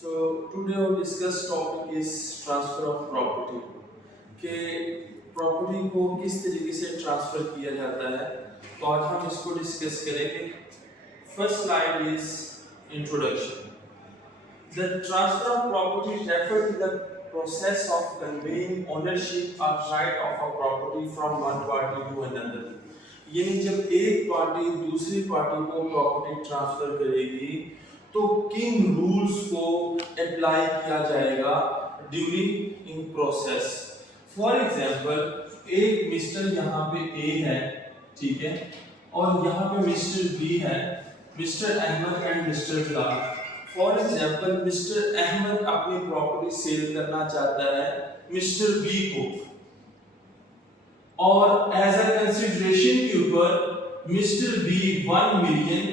So today our discuss topic is transfer of property कि property को किस तरीके से ट्रांसफर किया जाता है। तो आज हम इसको डिस्कस करेंगे। First slide is introduction. The transfer of property refers to the process of conveying ownership or right of a property from one party to another। यानी जब एक पार्टी दूसरी पार्टी को प्रॉपर्टी ट्रांसफर करेगी तो किन रूल्स को अप्लाई किया जाएगा during in process. For example एक मिस्टर यहाँ पे ए है, ठीक है, और यहाँ पे मिस्टर बी है, mister Ahmed and mister Bilal. For example mister Ahmed अपनी प्रॉपर्टी सेल करना चाहता है मिस्टर बी को, और एज अ कंसिडरेशन के ऊपर मिस्टर बी 1 मिलियन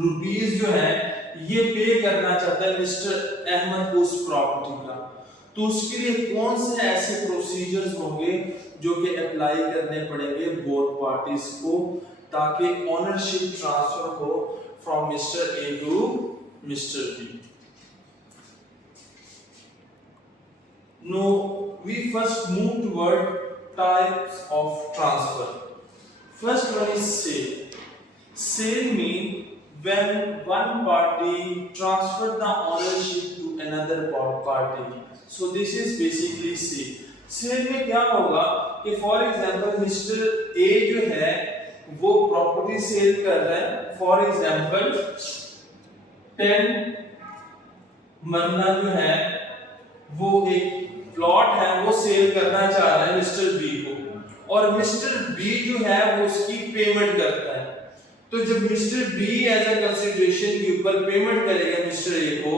रुपीस जो है ये पे करना चाहता है मिस्टर अहमद को उस प्रॉपर्टी का। तो उसके लिए कौन से ऐसे प्रोसीजर्स होंगे जो कि अप्लाई करने पड़ेंगे बोथ पार्टीज को, ताकि ओनरशिप ट्रांसफर हो from mister A to mister B. Now we first move toward types of transfer. First one is sale. Sale means when one party transfer the ownership to another party. So this is basically sale. Sale में क्या होगा कि for example mister A जो है वो property cell कर रहा है। For example 10 मरना जो है वो एक प्लॉट है वो सेल करना चाह रहा है मिस्टर बी को, और मिस्टर बी जो है वो उसकी पेमेंट करता है। तो जब mister B as a consideration के ऊपर पेमेंट करेगा मिस्टर ए को,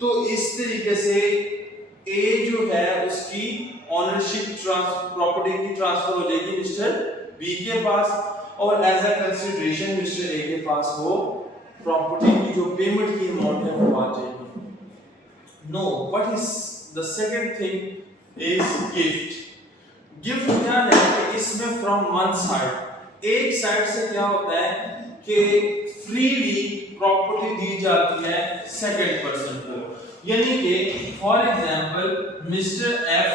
तो इस तरीके से ए जो है उसकी ओनरशिप प्रॉपर्टी की ट्रांसफर हो जाएगी मिस्टर बी के पास, और as a consideration mister A के पास वो प्रॉपर्टी की जो पेमेंट की अमाउंट है वो आ जाएगी। Know what is The second thing is gift. Gift क्या है कि इसमें from one side, एक साइड से क्या होता है कि freely प्रॉपर्टी दी जाती है सेकंड पर्सन को। यानी कि for example mister F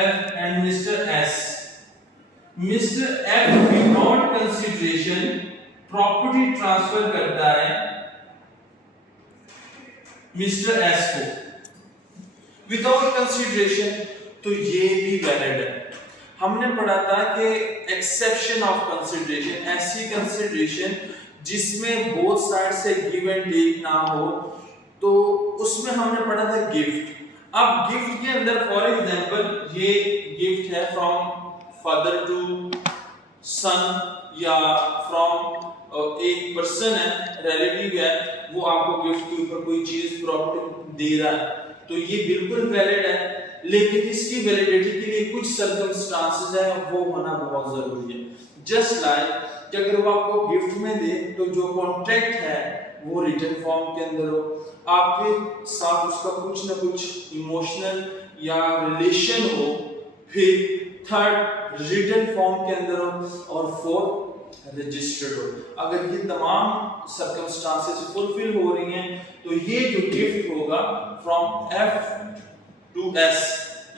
and mister S, mister F without consideration property transfer करता है मिस्टर S को विदाउट कंसीडरेशन, तो ये भी वैलिड है। हमने पढ़ा था कि एक्सेप्शन ऑफ कंसीडरेशन, ऐसी कंसीडरेशन जिसमें बोथ साइड से गिव एंड टेक ना हो, तो उसमें हमने पढ़ा था गिफ्ट। अब गिफ्ट के अंदर फॉर एग्जांपल ये गिफ्ट है फ्रॉम फादर टू सन, या फ्रॉम एक पर्सन है रिलेटिव है वो आपको गिफ्ट के ऊपर कोई चीज प्रॉपर्टी दे रहा है, तो ये बिल्कुल वैलिड है। लेकिन इसकी वैलिडिटी के लिए कुछ सर्कमस्टांसेस है वो होना बहुत जरूरी है। जस्ट लाइक कि अगर वो आपको गिफ्ट में दे तो जो कॉन्ट्रैक्ट है वो रिटन फॉर्म के अंदर हो, आपके साथ उसका कुछ ना कुछ इमोशनल या रिलेशन हो, फिर थर्ड रिटन फॉर्म के अंदर हो, और फोर्थ रजिस्टर्ड हो। अगर ये तमाम सर्कमस्टांसेस फुलफिल हो रही हैं तो ये जो गिफ्ट होगा फ्रॉम F टू S,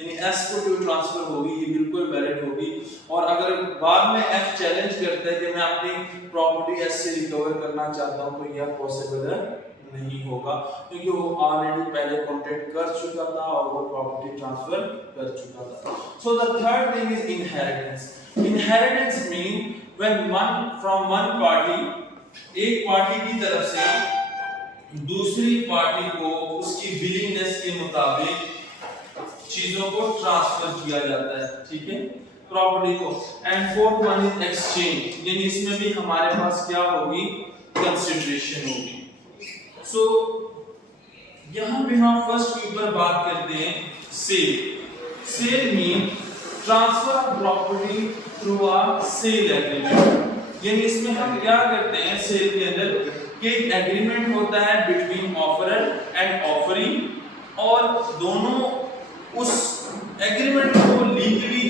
यानी S को जो ट्रांसफर होगी ये बिल्कुल वैलिड होगी। और अगर बाद में F चैलेंज करता है कि मैं अपनी प्रॉपर्टी S से रिकवर करना चाहता हूं, तो यह पॉसिबल नहीं होगा, क्योंकि वो ऑलरेडी पहले कॉन्ट्रैक्ट कर चुका था और वो प्रॉपर्टी ट्रांसफर कर चुका था। So the third thing is inheritance. Inheritance mean when one from one party, एक पार्टी की तरफ से दूसरी पार्टी को उसकी विलिंगनेस के मुताबिक चीजों को ट्रांसफर किया जाता है, ठीक है, प्रॉपर्टी को। And fourth one is exchange, यानी इसमें भी हमारे पास क्या होगी, कंसिडरेशन होगी। सो यहां पे हम फर्स्ट के ऊपर बात करते हैं sale. Sale mean transfer of property through a sale agreement. यानी इसमें हम क्या करते हैं सेल के अंदर कि एक एग्रीमेंट होता है बिटवीन ऑफरर एंड ऑफरी, और दोनों उस एग्रीमेंट को लीगली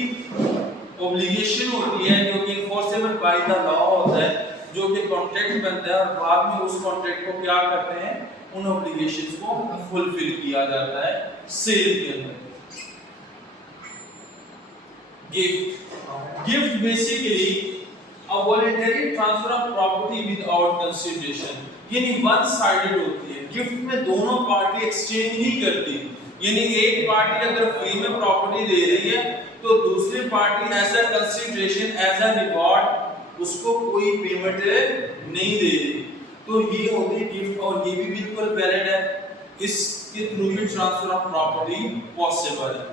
ऑब्लिगेशन होती है जो कि इन्फोर्सेबल बाय द लॉ होता है, जो कि कॉन्ट्रैक्ट बनता है, और बाद में उस कॉन्ट्रैक्ट को क्या करते हैं उन ऑब्लिगेशंस को फुलफिल किया जाता है सेल के अंदर। Gift basically a voluntary transfer of property without consideration, यानी वन साइडेड होती है। गिफ्ट में दोनों पार्टी एक्सचेंज नहीं करती, यानी एक पार्टी अगर फ्री में प्रॉपर्टी दे रही है तो दूसरी party as a consideration as a reward उसको कोई पेमेंट नहीं दे रही। तो ये होती है गिफ्ट, और ये भी बिल्कुल वैलिड है, इसके through he transfer of property possible है।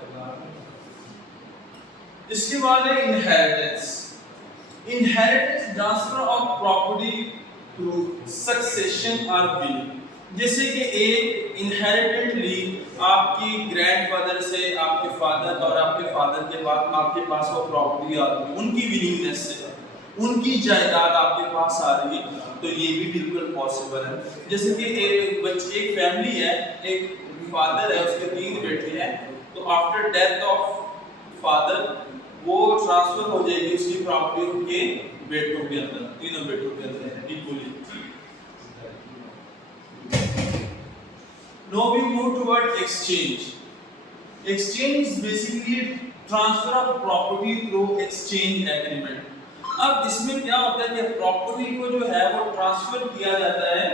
इसके बाद है inheritance. Inheritance transfer of property through succession और विल। जैसे कि एक इनहेरिटेंटली आपकी ग्रैंडफादर से आपके फादर और आपके फादर के बाद आपके पास वो प्रॉपर्टी आती है, उनकी विलिंगनेस से उनकी जायदाद आपके पास आ रही है, तो ये भी बिल्कुल पॉसिबल है। जैसे कि एक फैमिली है, एक फादर है, उसके 3 बेटे हैं, तो आफ्टर डेथ ऑफ फादर वो ट्रांसफर हो जाएगी उसकी प्रॉपर्टी उनके बेटों के अंदर, तीनों बेटों के अंदर equally. Now we move toward exchange. Exchange is basically transfer of property through exchange agreement. अब इसमें क्या होता है कि प्रॉपर्टी को जो है वो ट्रांसफर किया जाता है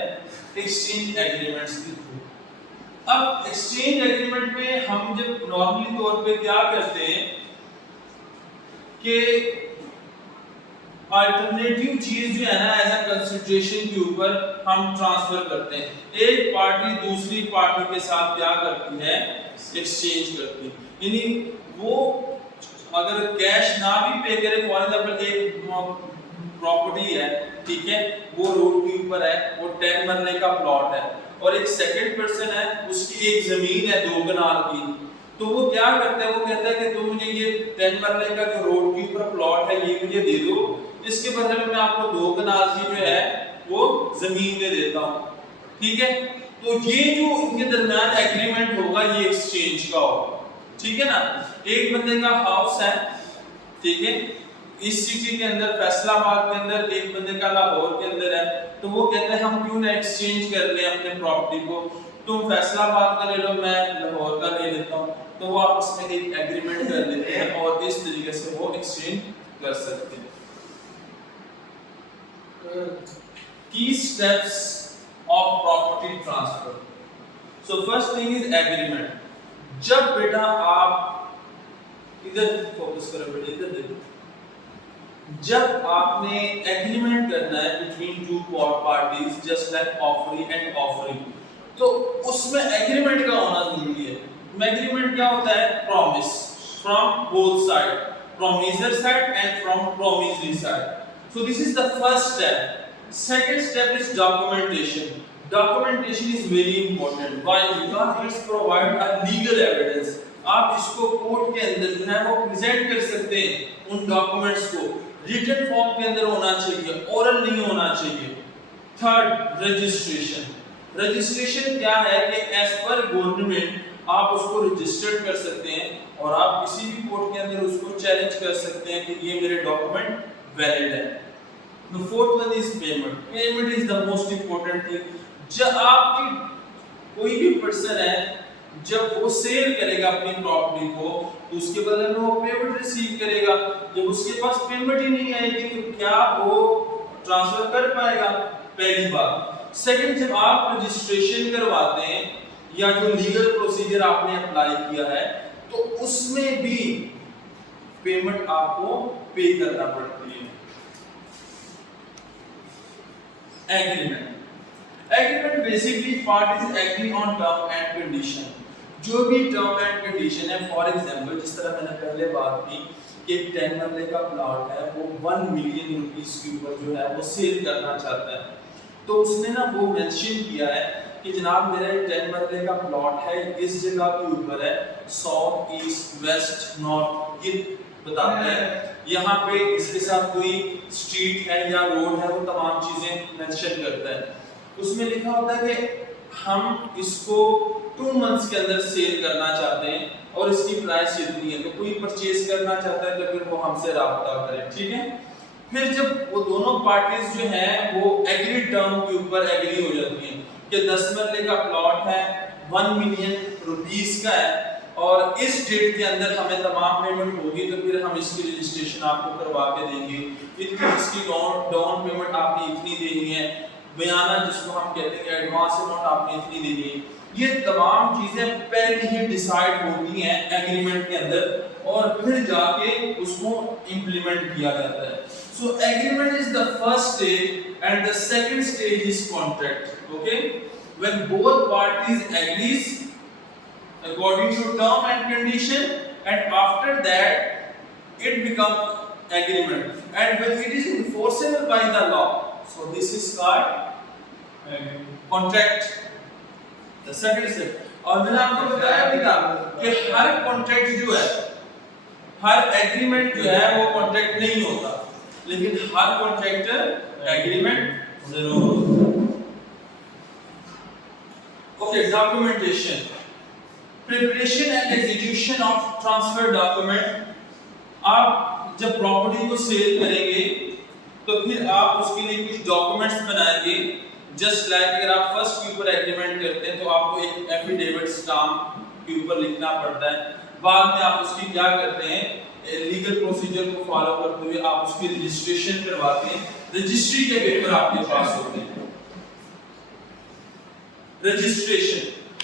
एक्सचेंज एग्रीमेंट्स के थ्रू। अब एक्सचेंज एग्रीमेंट में हम जब नॉर्मली तौर पे क्या करते हैं कि अल्टरनेटिव चीज जो है ना एज अ कंसिडरेशन के ऊपर हम ट्रांसफर करते हैं। एक पार्टी दूसरी पार्टी के साथ क्या करती है, एक्सचेंज करती है, यानी वो अगर कैश ना भी पे करे, फॉर एग्जांपल एक प्रॉपर्टी है, ठीक है, वो रोड के ऊपर है, वो 10 मरले का प्लॉट है, और एक सेकंड पर्सन है उसकी एक जमीन है 2 कनाल की, तो वो क्या करता है, वो कहता है कि तुम मुझे ये 10 मरले का जो रोड के ऊपर प्लॉट है ये मुझे दे दो, इसके बदले में मैं आपको 2 कनाल की जो है वो जमीन दे देता हूँ, ठीक है। तो ये जो इनके दरमियान एग्रीमेंट होगा ये एक्सचेंज का होगा, ठीक है ना। एक बंदे का हाउस है, ठीक है, इस सिटी के अंदर फैसलाबाद के अंदर, एक बंदे का लाहौर के अंदर है, तो वो कहते हैं हम क्यों ना एक्सचेंज कर लें अपने प्रॉपर्टी को, तुम फैसलाबाद का ले लो, मैं लाहौर का ले लेता हूँ, तो वो आपस में एक एग्रीमेंट कर लेते हैं और इस तरीके से वो एक्सचेंज कर सकते हैं। Key steps of property transfer. So first thing is agreement. जब बेटा आप इधर फोकस करो बेटा, इधर देखो, जब आपने एग्रीमेंट करना है between two parties just like offering and offering, तो उसमें एग्रीमेंट का होना जरूरी है। एग्रीमेंट क्या होता है, promise from both side, promiser side and from promissory side. So this is the first step. Second step is documentation. Documentation is very important. Why? Because it's provide a legal evidence. आप इसको court के अंदर जो है वो present कर सकते हैं उन डॉक्यूमेंट्स को, रिटन फॉर्म के अंदर होना चाहिए, ओरल नहीं होना चाहिए। Third, registration. रजिस्ट्रेशन क्या है कि एज पर गवर्नमेंट आप उसको रजिस्टर्ड कर सकते हैं और आप किसी भी कोर्ट के अंदर उसको चैलेंज कर सकते हैं कि ये मेरे डॉक्यूमेंट वैलिड है। The fourth one is payment. Payment is the most important thing. जब आपकी कोई भी पर्सन है, जब वो सेल करेगा अपनी प्रॉपर्टी को, तो उसके बदले में वो पेमेंट रिसीव करेगा। जब उसके पास पेमेंट ही नहीं आएगी तो क्या वो ट्रांसफर कर पाएगा, पहली बात। सेकंड, जब आप रजिस्ट्रेशन करवाते हैं या जो लीगल प्रोसीजर आपने अप्लाई किया है, तो उसमें भी पेमेंट आपको पे करना पड़ती है। Agreement basically parties agree on term and condition. जो भी टर्म एंड कंडीशन है, फॉर एग्जांपल जिस तरह मैंने पहले बात की कि 10 मरले का प्लॉट है, वो 1 मिलियन रुपीस के ऊपर जो है वो सेल करना चाहता है, तो उसने ना वो मेंशन किया है कि जनाब मेरे 10 मरले का प्लॉट है, इस जगह के ऊपर है, साउथ ईस्ट वेस्ट नॉर्थ, ये बताते हैं, यहाँ पे इसके साथ कोई स्ट्रीट है या रोड है, वो तमाम चीजें मेंशन करता है। उसमें लिखा होता है कि हम इसको 2 मंथ्स के अंदर सेल करना चाहते हैं और इसकी प्राइस इतनी है, तो कोई परचेज करना चाहता है तो फिर वो हमसे राब्ता करे, ठीक है। फिर जब वो दोनों पार्टीज जो हैं वो एग्री टर्म के ऊपर एग्री हो जाती हैं, کہ 10 مرلے کا پلاٹ ہے 1 ملین روپیز کا ہے اور اس ڈیٹ کے اندر ہمیں تمام پیمنٹ ہوگی تو پھر ہم اس کی رجسٹریشن آپ کو کروا کے دیں گے. اتنی اس کی ڈاؤن پیمنٹ آپ نے اتنی دینی ہے, بیانہ جس کو ہم کہتے ہیں ایڈوانس اماؤنٹ آپ نے اتنی دینی ہے. یہ تمام چیزیں پہلے ہی ڈیسائیڈ ہوتی ہیں ایگریمنٹ کے اندر اور پھر جا کے اس کو امپلیمنٹ کیا جاتا ہے. So agreement is the first stage and the second stage is contract. Okay, when both parties agrees according to term and condition and after that it becomes agreement and when it is enforceable by the law, so this is called contract. The second step. اور میں نے آپ کو بتایا بھی تھا کہ ہر contract جو ہے, ہر ایگریمنٹ جو ہے وہ کانٹریکٹ نہیں ہوتا, لیکن ہر کانٹریکٹ ایگریمنٹ ضرور ہوتا ہے. Okay, documentation, preparation and execution of transfer document. آپ جب پراپرٹی کو سیل کریں گے تو پھر آپ اس کے لیے کچھ ڈاکومنٹس بنائیں گے. جسٹ لائک اگر آپ فرسٹ کے اوپر ایگریمنٹ کرتے ہیں تو آپ کو ایک ایفیڈیوٹ اسٹامپ کے اوپر لکھنا پڑتا ہے. بعد میں آپ اس کی کیا کرتے ہیں, لیگل پروسیجر کو فالو کرتے ہوئے آپ اس کی رجسٹریشن کرواتے ہیں. رجسٹری کے پیپر آپ کے پاس ہوتے ہیں.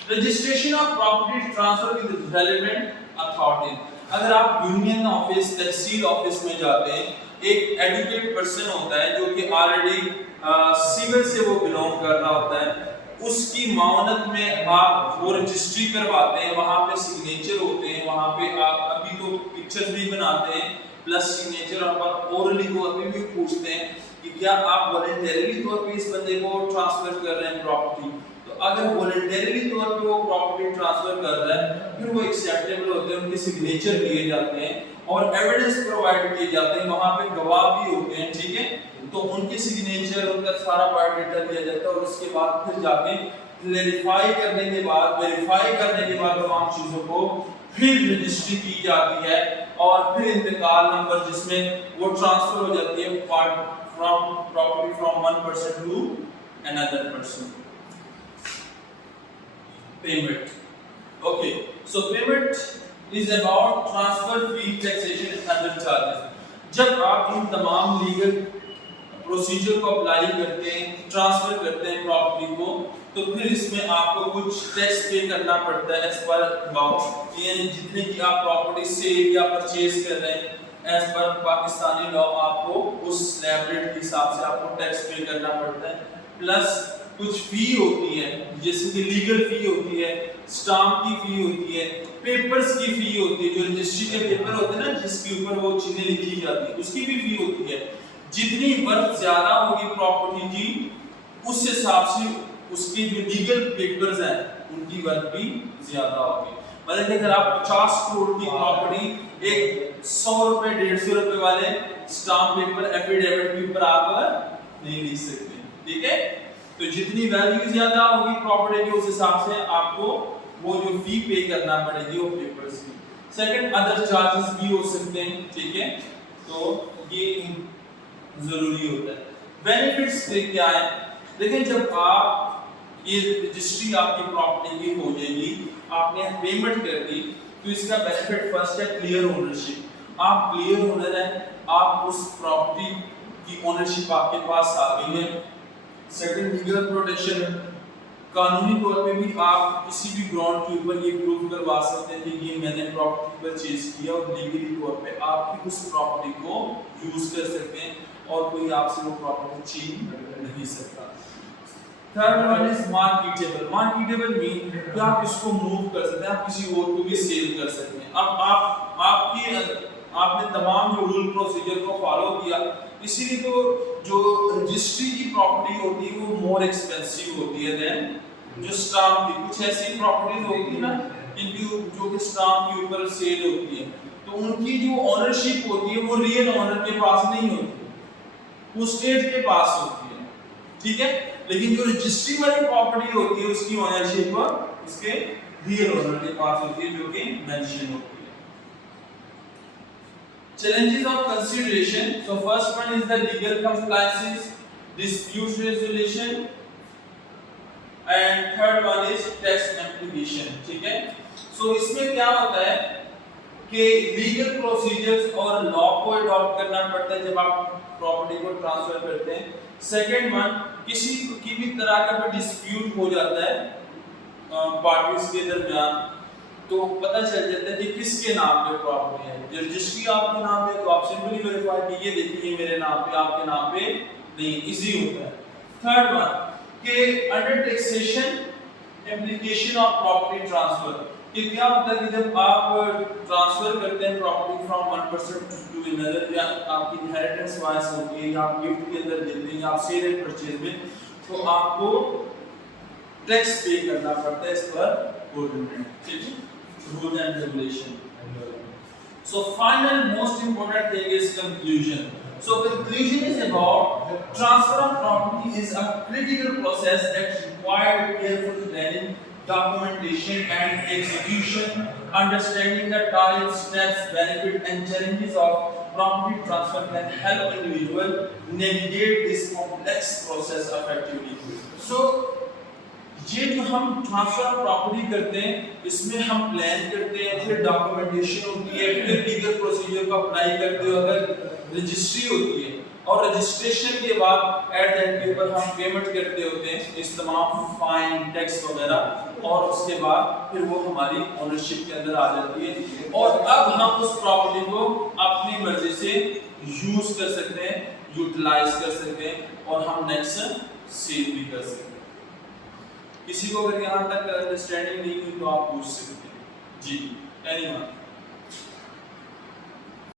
Registration of property transfer with relevant authority. اگر آپ یونین آفس, تحصیل آفس میں جاتے ہیں, ایک ایڈوکیٹ پرسن ہوتا ہے جو کہ آلریڈی سیول سے وہ بلونگ کر رہا ہوتا ہے, اس کی معاونت میں آپ وہ رجسٹری کرواتے ہیں. وہاں پہ سگنیچر ہوتے ہیں, وہاں پہ آپ ابھی تو پکچر بھی بناتے ہیں پلس سگنیچر, اور اورلی کو ابھی بھی پوچھتے ہیں کہ کیا آپ والنٹریلی طور پہ اس بندے کو ٹرانسفر کر رہے ہیں پراپرٹی. تو اگر والنٹریلی طور پہ وہ پراپرٹی ٹرانسفر کر رہا ہے پھر وہ ایکسیپٹیبل ہوتے ہیں, ان کے سگنیچر لیے جاتے ہیں اور ایویڈنس پرووائڈ کیے جاتے ہیں. وہاں پہ گواہ بھی ہوتے ہیں, ٹھیک ہے, تو ان کے سگنیچر, ان کا سارا بایو ڈیٹا دیا جاتا ہے اور اس کے بعد پھر جا کے کلیریفائی کرنے کے بعد, ویریفائی کرنے کے بعد تمام چیزوں کو پھر رجسٹری کی جاتی ہے اور پھر انتقال نمبر جس میں وہ ٹرانسفر ہو جاتی ہے from property from one person to another person. Payment. Okay, so payment is about transfer fee, taxation and other charges. جب آپ ان تمام لیگل پروسیجر کو اپلائی کرتے ہیں, ٹرانسفر کرتے ہیں پراپرٹی کو, تو پھر اس میں آپ کو کچھ ٹیکس پے کرنا پڑتا ہے ایز پر لاء. یعنی جتنے کی آپ پراپرٹی سیل یا پرچیز کر رہے ہیں ایز پر پاکستانی لاء آپ کو اس سلیب ریٹ کے حساب سے آپ کو ٹیکس پے کرنا پڑتا ہے. پلس کچھ فی ہوتی ہے جیسے کہ لیگل فی ہوتی ہے, اسٹامپ کی فی ہوتی ہے, پیپرز کی فی ہوتی ہے, جو رجسٹری کے پیپر ہوتے ہیں نا جس کے اوپر وہ چیزیں لکھی جاتی ہیں اس کی بھی فی ہوتی ہے. جتنی ورتھ زیادہ ہوگی پراپرٹی کی اس حساب سے اس کے جو لیگل پیپرز ہیں ان کی ورتھ بھی زیادہ ہوگی. مطلب کہ اگر آپ 50 کروڑ کی پراپرٹی ایک 100 روپے 150 روپے والے اسٹامپ پیپر ایفیڈیوٹ کے اوپر آپ نہیں لکھ سکتے, ٹھیک ہے. تو جتنی ویلیو زیادہ ہوگی پراپرٹی کی اس حساب سے آپ کو وہ جو فی پے کرنا پڑے گی وہ پیپرز کی. سیکنڈ, ادر چارجز بھی ہو سکتے ہیں, ٹھیک ہے, تو یہ ضروری ہوتا ہے. بینیفٹس کیا ہے, دیکھیں جب آپ یہ رجسٹری آپ کی پراپرٹی کی ہو جائے گی, آپ نے پیمنٹ کر دی, تو اس کا بینیفٹ فرسٹ ہے کلیئر اونرشپ. آپ کلیئر اونر ہیں, آپ اس پراپرٹی کی اونرشپ آپ کے پاس آ گئی ہے. سیکنڈ, لیگل پروٹیکشن, قانونی طور پہ بھی آپ کسی بھی گراؤنڈ کے اوپر یہ پروف کروا سکتے ہیں کہ یہ میں نے پراپرٹی پرچیز کیا اور لیگلی طور پہ آپ بھی اس پراپرٹی کو یوز کر سکتے ہیں اور کوئی آپ سے وہ پراپرٹی چھین نہیں سکتا. Third one is marketable. Marketable مین کہ آپ اس کو موو کر سکتے ہیں, آپ کسی اور کو بھی سیل کر سکتے ہیں. اب آپ نے تمام جو رول پروسیجر کو فالو کیا, اسی لیے تو جو رجسٹری کی پراپرٹی ہوتی ہے وہ مور ایکسپینسیو ہوتی ہے دین جو اسٹامپ کی. کچھ ایسی پراپرٹیز ہوتی ہیں نا ان کی جو کہ اسٹامپ کے اوپر سیل ہوتی ہے, تو ان کی جو اونرشپ ہوتی ہے وہ ریئل اونر کے پاس نہیں ہوتی, وہ اسٹیٹ کے پاس ہوتی ہے, ٹھیک ہے. لیکن جو رجسٹری والی پراپرٹی ہوتی ہے اس کی اونرشپ اس کے ریئل اونر کے پاس ہوتی ہے جو کہ مینشن ہوتی ہے. Challenges of consideration. So first one is the legal compliances, dispute resolution, and third one is tax application. ठीक है, so इसमें क्या होता है कि लीगल प्रोसीजर्स और लॉ को अडॉप्ट करना पड़ता है जब आप प्रॉपर्टी को ट्रांसफर करते हैं. सेकंड वन, किसी की भी तरह का कोई डिस्प्यूट हो जाता है पार्टीज के दरमियान, तो पता चल जाता है कि किसके नाम पे प्रॉपर्टी है. जो रजिस्ट्री आपके नाम पे तो आप सिंपली वेरीफाई कीजिए, देखिए मेरे नाम पे, आपके नाम पे नहीं, इजी होता है. थर्ड वन कि under taxation application of property transfer, कि क्या होता है कि जब आप ट्रांसफर करते हैं property from one person to another, या आपकी इनहेरिटेंस वाइज होती है, या आप गिफ्ट के अंदर देते हैं, या आप सेल एंड परचेज में, तो आपको टैक्स पे करना पड़ता है इस पर गवर्नमेंट. ठीक है, rule and regulation. So final most important thing is conclusion. So conclusion is about transfer of property is a critical process that requires careful planning, documentation and execution. Understanding the types, steps, benefits and challenges of property transfer can help individual navigate this complex process effectively. So ये जो हम transfer of property करते हैं, इसमें हम plan करते हैं, फिर डॉक्यूमेंटेशन होती है, फिर लीगल प्रोसीजर को अप्लाई करते हो, अगर रजिस्ट्री होती है, और रजिस्ट्रेशन के बाद एट दैट पेपर हम पेमेंट करते होते हैं इस तमाम फाइन टैक्स वगैरह, और उसके बाद फिर वो हमारी ओनरशिप के अंदर आ जाती है, और अब हम उस प्रॉपर्टी को अपनी मर्जी से यूज कर सकते हैं, यूटिलाइज कर सकते हैं, और हम नेक्स्ट सेल भी कर सकते हैं. किसी को अगर यहाँ तक अंडरस्टैंडिंग नहीं हुई तो आप पूछ सकते हैं. जी, एनीवन.